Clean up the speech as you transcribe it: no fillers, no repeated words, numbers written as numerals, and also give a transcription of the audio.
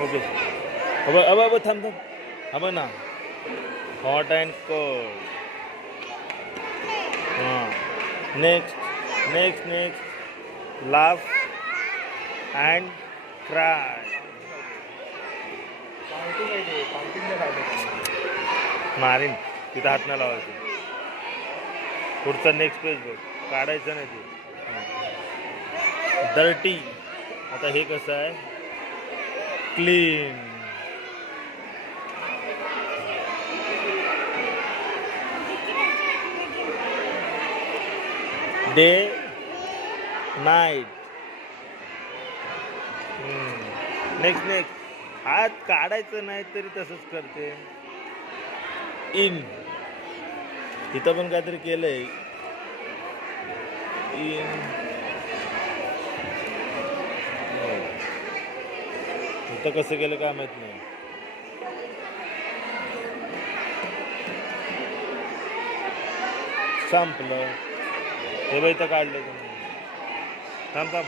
Okay. अब अब अब थांब थांब. अब ना हॉट अँड कोल्ड. हां. Next next next laugh and cry. मारीन तिथं हात नाही लावायचं. पुढचा नेक्स्ट पेज बघ. काढायचं नाही ते. डर्टी. आता हे कसं आहे clean. Day night. Next next. हात काढायचं नाही तरी तसंच करते. इन. इथं पण काहीतरी केलंय. इन. इथं कसं केलं काय माहित नाही. संपलं. हे बाई इथं काढलं तुम्ही. थांब थांब.